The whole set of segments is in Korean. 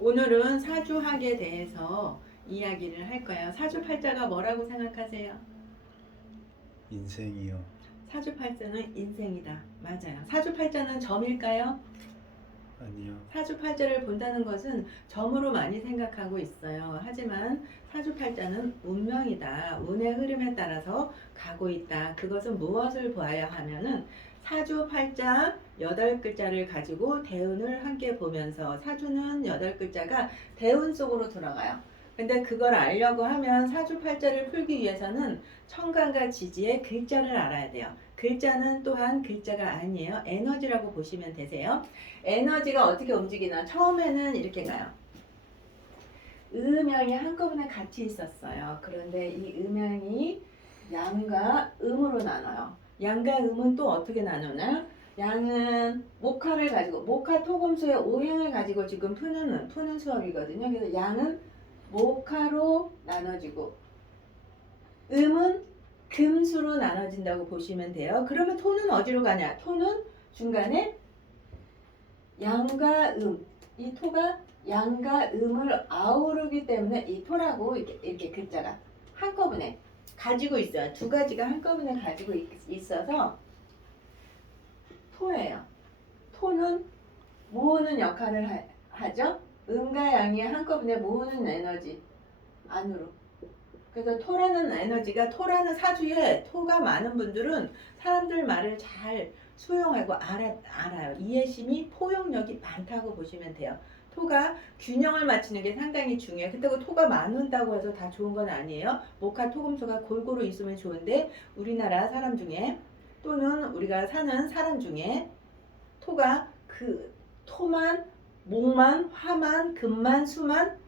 오늘은 사주학에 대해서 이야기를 할 거예요. 사주팔자가 뭐라고 생각하세요? 인생이요. 사주팔자는 인생이다. 맞아요. 사주팔자는 점일까요? 아니요. 사주팔자를 본다는 것은 점으로 많이 생각하고 있어요. 하지만 사주팔자는 운명이다. 운의 흐름에 따라서 가고 있다. 그것은 무엇을 보아야 하면은 사주팔자 8글자를 가지고 대운을 함께 보면서 사주는 8글자가 대운 속으로 들어가요. 근데 그걸 알려고 하면 사주팔자를 풀기 위해서는 천간과 지지의 글자를 알아야 돼요. 글자는 또한 글자가 아니에요. 에너지라고 보시면 되세요. 에너지가 어떻게 움직이나 처음에는 이렇게 가요. 음양이 한꺼번에 같이 있었어요. 그런데 이 음양이 양과 음으로 나눠요. 양과 음은 또 어떻게 나누나? 양은 목화를 가지고 목화 토금수의 오행을 가지고 지금 푸는 수업이거든요. 그래서 양은 목화로 나눠지고 음은 금수로 나눠진다고 보시면 돼요. 그러면 토는 어디로 가냐? 토는 중간에 양과 이 토가 양과 음을 아우르기 때문에 이 토라고 이렇게 글자가 한꺼번에 가지고 있어요. 두 가지가 한꺼번에 가지고 있어서 토예요. 토는 모으는 역할을 하죠. 음과 양이 한꺼번에 모으는 에너지 안으로. 그래서 토라는 에너지가 토라는 사주에 토가 많은 분들은 사람들 말을 잘 수용하고 알아요. 이해심이 포용력이 많다고 보시면 돼요. 토가 균형을 맞추는 게 상당히 중요해요. 그렇다고 토가 많은다고 해서 다 좋은 건 아니에요. 목화 토금수가 골고루 있으면 좋은데 우리나라 사람 중에 또는 우리가 사는 사람 중에 토가 그 토만 목만 화만 금만 수만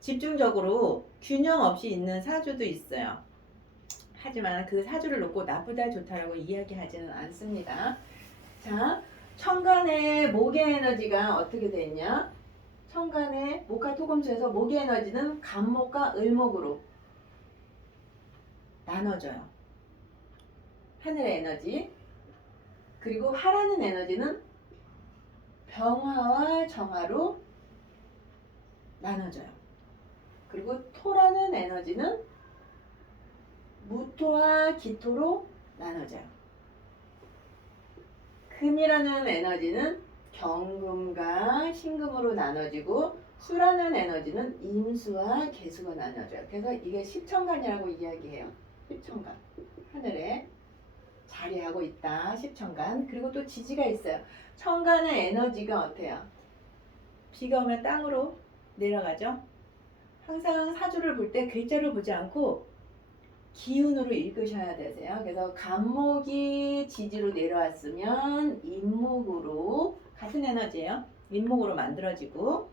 집중적으로 균형 없이 있는 사주도 있어요. 하지만 그 사주를 놓고 나쁘다 좋다라고 이야기하지는 않습니다. 자, 천간의 목의 에너지가 어떻게 되어 있냐? 천간의 목화 토금수에서 목의 에너지는 간목과 을목으로 나눠져요. 하늘의 에너지. 그리고 화라는 에너지는 병화와 정화로 나눠져요. 그리고 토라는 에너지는 무토와 기토로 나눠져요. 금이라는 에너지는 경금과 신금으로 나눠지고 수라는 에너지는 임수와 개수가 나눠져요. 그래서 이게 십천간이라고 이야기해요. 십천간. 하늘에 자리하고 있다. 십천간. 그리고 또 지지가 있어요. 천간의 에너지가 어때요? 비가 오면 땅으로 내려가죠. 항상 사주를 볼 때 글자를 보지 않고 기운으로 읽으셔야 되세요. 그래서 간목이 지지로 내려왔으면 임목으로 같은 에너지예요. 임목으로 만들어지고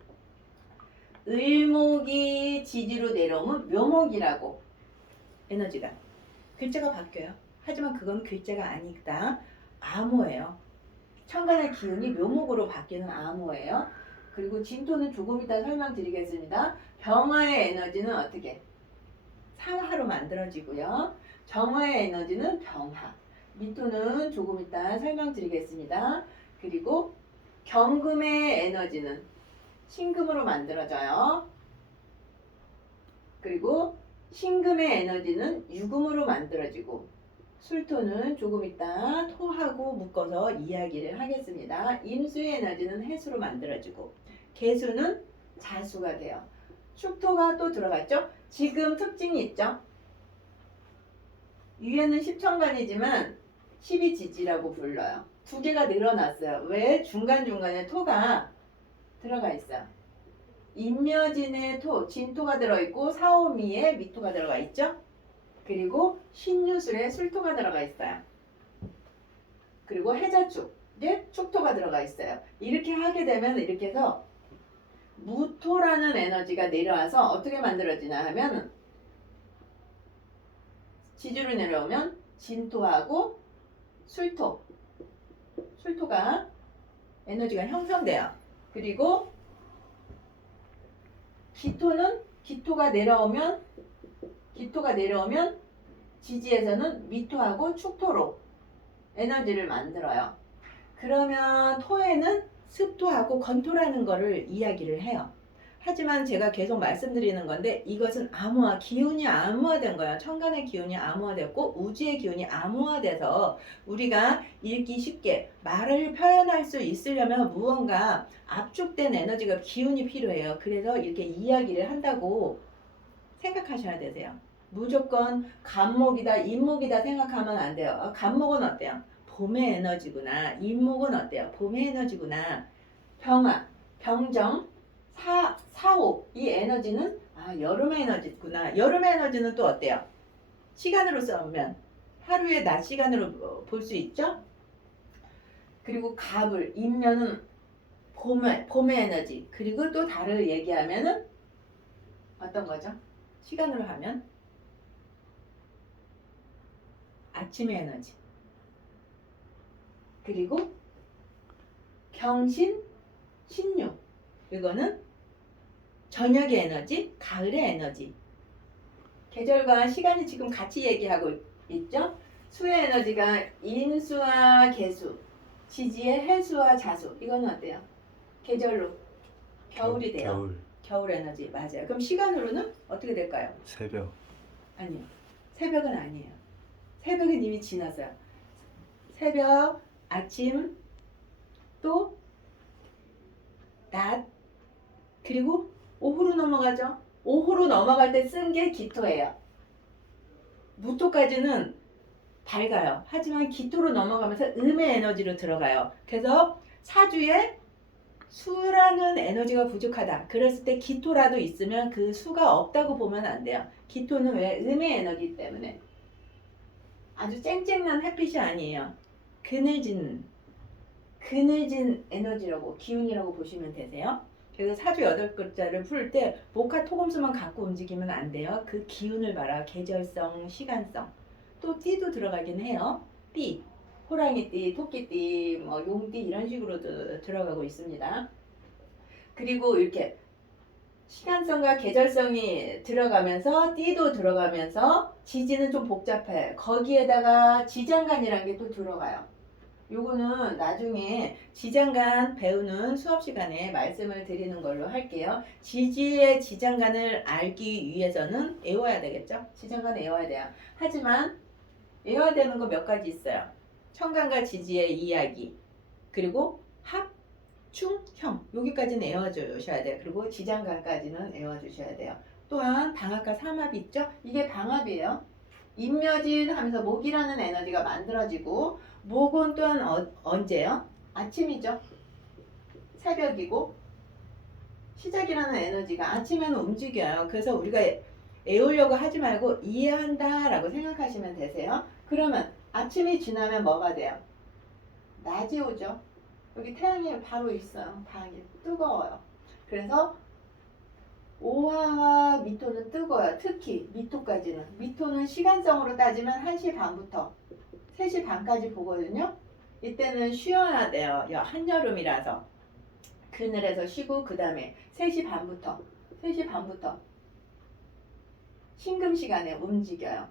을목이 지지로 내려오면 묘목이라고 에너지가 글자가 바뀌어요. 하지만 그건 글자가 아니다. 암호예요. 천간의 기운이 묘목으로 바뀌는 암호예요. 그리고 진토는 조금 이따 설명드리겠습니다. 병화의 에너지는 어떻게? 상하로 만들어지고요. 정화의 에너지는 병화. 미토는 조금 이따 설명드리겠습니다. 그리고 경금의 에너지는 신금으로 만들어져요. 그리고 신금의 에너지는 유금으로 만들어지고 술토는 조금 이따 토하고 묶어서 이야기를 하겠습니다. 임수의 에너지는 해수로 만들어지고 개수는 자수가 돼요. 축토가 또 들어갔죠? 지금 특징이 있죠? 위에는 십천간이지만 12지지라고 불러요. 두 개가 늘어났어요. 왜? 중간중간에 토가 들어가 있어요. 임묘진에 토, 진토가 들어있고 사오미에 미토가 들어가 있죠? 그리고 신유술에 술토가 들어가 있어요. 그리고 해자축에 축토가 들어가 있어요. 이렇게 하게 되면 이렇게 해서 무토라는 에너지가 내려와서 어떻게 만들어지냐 하면 지주로 내려오면 진토하고 술토가 에너지가 형성돼요. 그리고 기토가 내려오면 지지에서는 미토하고 축토로 에너지를 만들어요. 그러면 토에는 습토하고 건토라는 거를 이야기를 해요. 하지만 제가 계속 말씀드리는 건데 이것은 암호화, 기운이 암호화된 거예요. 천간의 기운이 암호화됐고 우주의 기운이 암호화돼서 우리가 읽기 쉽게 말을 표현할 수 있으려면 무언가 압축된 에너지가 기운이 필요해요. 그래서 이렇게 이야기를 한다고 생각하셔야 되세요. 무조건 간목이다, 인목이다 생각하면 안 돼요. 간목은 어때요? 봄의 에너지구나. 인목은 어때요? 봄의 에너지구나. 병화, 병정, 사호 이 에너지는 여름의 에너지구나. 여름의 에너지는 또 어때요? 시간으로 써면 하루의 낮 시간으로 볼 수 있죠? 그리고 갑을, 인면은 봄의 에너지. 그리고 또 달을 얘기하면은 어떤 거죠? 시간으로 하면 아침의 에너지. 그리고 경신, 신유. 이거는 저녁의 에너지, 가을의 에너지. 계절과 시간이 지금 같이 얘기하고 있죠? 수의 에너지가 인수와 개수, 지지의 해수와 자수. 이건 어때요? 계절로 겨울이 돼요. 겨울 에너지 맞아요. 그럼 시간으로는 어떻게 될까요? 새벽. 아니요. 새벽은 아니에요. 새벽은 이미 지났어요. 새벽, 아침, 또 낮, 그리고 오후로 넘어가죠. 오후로 넘어갈 때 쓴 게 기토예요. 무토까지는 밝아요. 하지만 기토로 넘어가면서 음의 에너지로 들어가요. 그래서 사주에 수라는 에너지가 부족하다. 그랬을 때 기토라도 있으면 그 수가 없다고 보면 안 돼요. 기토는 왜? 음의 에너지 때문에. 아주 쨍쨍한 햇빛이 아니에요. 그늘진 에너지라고, 기운이라고 보시면 되세요. 그래서 사주 8글자를 풀 때 목화 토금수만 갖고 움직이면 안 돼요. 그 기운을 봐라. 계절성, 시간성. 또 띠도 들어가긴 해요. 띠, 호랑이띠, 토끼띠, 뭐 용띠 이런 식으로도 들어가고 있습니다. 그리고 이렇게 시간성과 계절성이 들어가면서 띠도 들어가면서 지지는 좀 복잡해. 거기에다가 지장간이라는 게 또 들어가요. 요거는 나중에 지장간 배우는 수업 시간에 말씀을 드리는 걸로 할게요. 지지의 지장간을 알기 위해서는 외워야 되겠죠? 지장간 외워야 돼요. 하지만 외워야 되는 거 몇 가지 있어요. 천간과 지지의 이야기, 그리고 합, 충, 형 여기까지는 외워주셔야 돼요. 그리고 지장간까지는 외워주셔야 돼요. 또한 방합과 삼합이 있죠? 이게 방합이에요. 인묘진 하면서 목이라는 에너지가 만들어지고 목은 또한 언제요? 아침이죠. 새벽이고 시작이라는 에너지가 아침에는 움직여요. 그래서 우리가 외우려고 하지 말고 이해한다 라고 생각하시면 되세요. 그러면 아침이 지나면 뭐가 돼요? 낮이 오죠. 여기 태양이 바로 있어요. 방이 뜨거워요. 그래서 오화와 미토는 뜨거워요. 특히 미토까지는. 미토는 시간성으로 따지면 1시 반부터 3시 반까지 보거든요. 이때는 쉬어야 돼요. 한여름이라서. 그늘에서 쉬고 그 다음에 3시 반부터 신금 시간에 움직여요.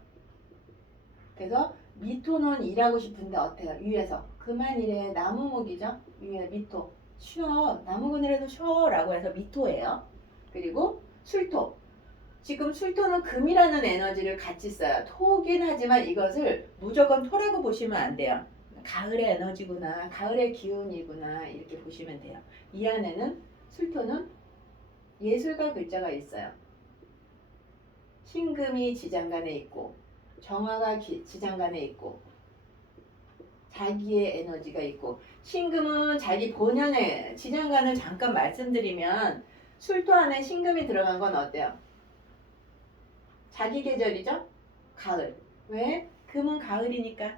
그래서 미토는 일하고 싶은데 어때요? 위에서 그만 일해. 나무목이죠. 위에 미토 쉬어. 나무 그늘에서 쉬어 라고 해서 미토예요. 그리고 술토. 지금 술토는 금이라는 에너지를 같이 써요. 토긴 하지만 이것을 무조건 토라고 보시면 안 돼요. 가을의 에너지구나. 가을의 기운이구나. 이렇게 보시면 돼요. 이 안에는 술토는 예술가 글자가 있어요. 신금이 지장간에 있고 정화가 지장간에 있고 자기의 에너지가 있고 신금은 자기 본연의 지장간을 잠깐 말씀드리면 술토 안에 신금이 들어간 건 어때요? 자기 계절이죠? 가을. 왜? 금은 가을이니까.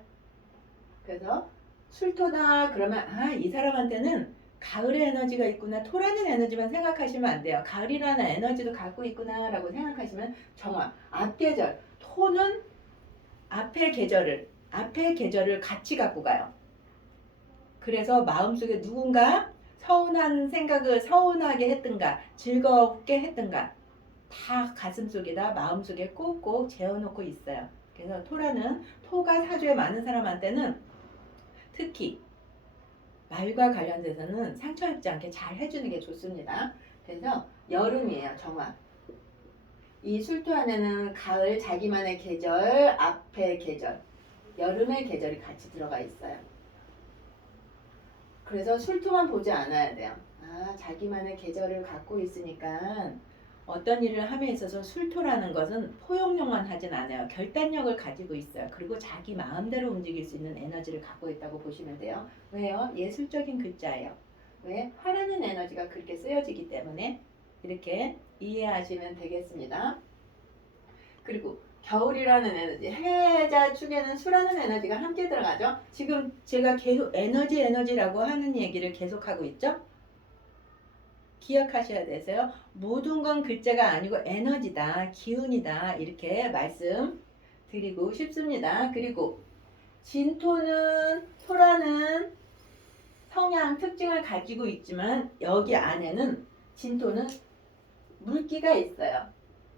그래서 술토다 그러면 이 사람한테는 가을의 에너지가 있구나. 토라는 에너지만 생각하시면 안 돼요. 가을이라는 에너지도 갖고 있구나 라고 생각하시면 정화. 앞계절. 토는 앞의 계절을 같이 갖고 가요. 그래서 마음속에 누군가 서운한 생각을 서운하게 했든가 즐겁게 했든가 다 가슴속에다 마음속에 꼭꼭 재워놓고 있어요. 그래서 토가 사주에 많은 사람한테는 특히 말과 관련돼서는 상처 입지 않게 잘 해주는 게 좋습니다. 그래서 여름이에요. 정화. 이 술토 안에는 가을 자기만의 계절, 앞의 계절, 여름의 계절이 같이 들어가 있어요. 그래서 술토만 보지 않아야 돼요. 아, 자기만의 계절을 갖고 있으니까 어떤 일을 함에 있어서 술토라는 것은 포용력만 하진 않아요. 결단력을 가지고 있어요. 그리고 자기 마음대로 움직일 수 있는 에너지를 갖고 있다고 보시면 돼요. 왜요? 예술적인 글자예요. 왜? 화라는 에너지가 그렇게 쓰여지기 때문에 이렇게 이해하시면 되겠습니다. 그리고 겨울이라는 에너지, 해자 축에는 수라는 에너지가 함께 들어가죠. 지금 제가 계속 에너지라고 하는 얘기를 계속하고 있죠. 기억하셔야 되세요. 모든 건 글자가 아니고 에너지다, 기운이다 이렇게 말씀드리고 싶습니다. 그리고 진토는 토라는 성향 특징을 가지고 있지만 여기 안에는 진토는 물기가 있어요.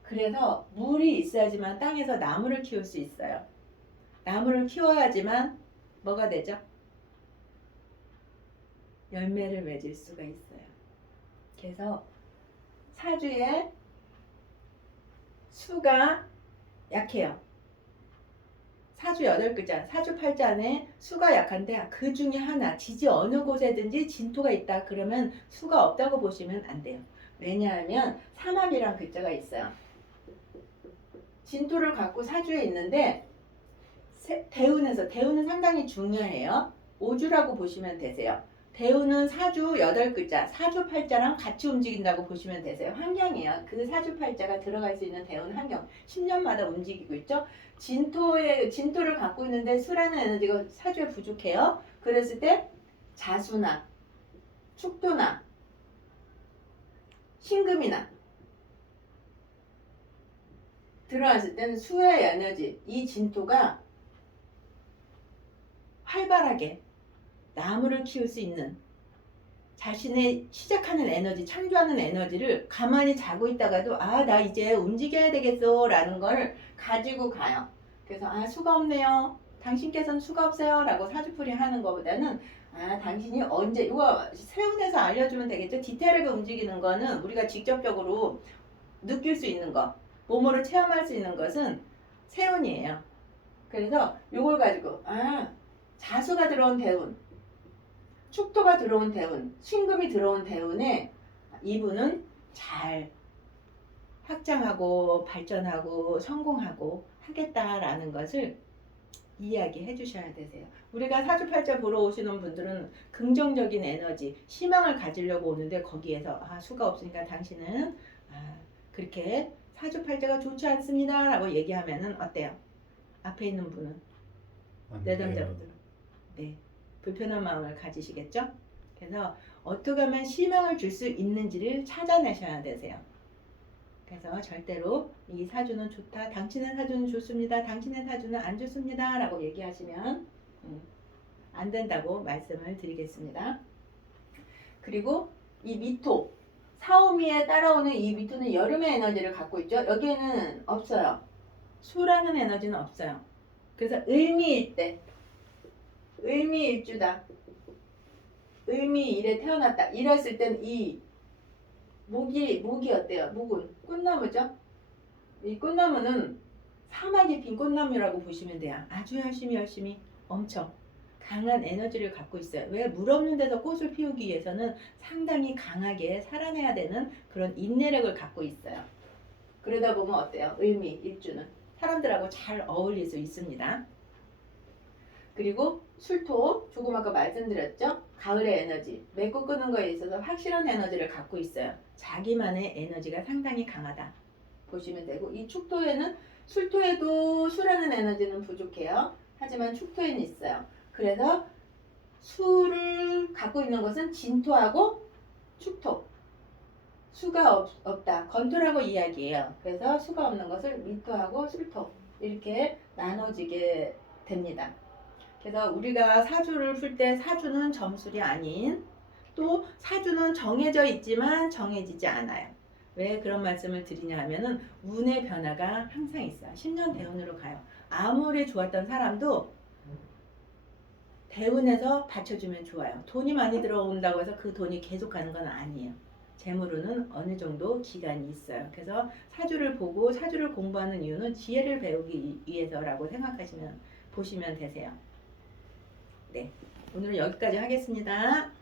그래서 물이 있어야지만 땅에서 나무를 키울 수 있어요. 나무를 키워야지만 뭐가 되죠? 열매를 맺을 수가 있어요. 그래서 사주에 수가 약해요. 사주 8글자, 사주 8잔에 수가 약한데 그 중에 하나, 지지 어느 곳에든지 진토가 있다 그러면 수가 없다고 보시면 안 돼요. 왜냐하면 삼합이란 글자가 있어요. 진토를 갖고 사주에 있는데 대운은 상당히 중요해요. 오주라고 보시면 되세요. 대운은 사주 8글자, 사주 8자랑 같이 움직인다고 보시면 되세요. 환경이에요. 그 사주 8자가 들어갈 수 있는 대운 환경. 10년마다 움직이고 있죠. 진토를 갖고 있는데 수라는 에너지가 사주에 부족해요. 그랬을 때 자수나 축토나 신금이나 들어왔을 때는 수의 에너지, 이 진토가 활발하게 나무를 키울 수 있는 자신의 시작하는 에너지, 창조하는 에너지를 가만히 자고 있다가도 아, 나 이제 움직여야 되겠어 라는 걸 가지고 가요. 그래서 아, 수가 없네요. 당신께서는 수가 없어요 라고 사주풀이 하는 것보다는 아, 당신이 언제 이거 세운에서 알려주면 되겠죠. 디테일하게 움직이는 거는 우리가 직접적으로 느낄 수 있는 거, 몸으로 체험할 수 있는 것은 세운이에요. 그래서 이걸 가지고 아, 자수가 들어온 대운, 축토가 들어온 대운, 신금이 들어온 대운에 이분은 잘 확장하고 발전하고 성공하고 하겠다라는 것을 이야기해 주셔야 되세요. 우리가 사주팔자 보러 오시는 분들은 긍정적인 에너지, 희망을 가지려고 오는데 거기에서 아, 수가 없으니까 당신은 아, 그렇게 사주팔자가 좋지 않습니다 라고 얘기하면은 어때요? 앞에 있는 분은 내담자분들은 네, 불편한 마음을 가지시겠죠? 그래서 어떻게 하면 희망을 줄 수 있는지를 찾아내셔야 되세요. 그래서 절대로 이 사주는 좋다, 당신의 사주는 좋습니다, 당신의 사주는 안 좋습니다 라고 얘기하시면 안 된다고 말씀을 드리겠습니다. 그리고 이 미토, 사오미에 따라오는 이 미토는 여름의 에너지를 갖고 있죠. 여기에는 없어요. 수라는 에너지는 없어요. 그래서 을미일 때 을미일주다. 을미일에 태어났다. 이랬을 땐 이 목이 어때요? 목은 꽃나무죠? 이 꽃나무는 사막이 핀 꽃나무라고 보시면 돼요. 아주 열심히 엄청 강한 에너지를 갖고 있어요. 왜? 물 없는 데서 꽃을 피우기 위해서는 상당히 강하게 살아내야 되는 그런 인내력을 갖고 있어요. 그러다 보면 어때요? 을미일주는 사람들하고 잘 어울릴 수 있습니다. 그리고 술토, 조금 아까 말씀드렸죠? 가을의 에너지, 맺고 끄는 거에 있어서 확실한 에너지를 갖고 있어요. 자기만의 에너지가 상당히 강하다 보시면 되고, 이 축토에는 술토에도 수라는 에너지는 부족해요. 하지만 축토에는 있어요. 그래서 수를 갖고 있는 것은 진토하고 축토, 수가 없다, 건토라고 이야기해요. 그래서 수가 없는 것을 미토하고 술토 이렇게 나눠지게 됩니다. 그래서 우리가 사주를 풀 때 사주는 점술이 아닌, 또 사주는 정해져 있지만 정해지지 않아요. 왜 그런 말씀을 드리냐 하면은 운의 변화가 항상 있어요. 10년 대운으로 가요. 아무리 좋았던 사람도 대운에서 받쳐주면 좋아요. 돈이 많이 들어온다고 해서 그 돈이 계속 가는 건 아니에요. 재물운은 어느 정도 기간이 있어요. 그래서 사주를 보고 사주를 공부하는 이유는 지혜를 배우기 위해서라고 생각하시면 보시면 되세요. 네, 오늘은 여기까지 하겠습니다.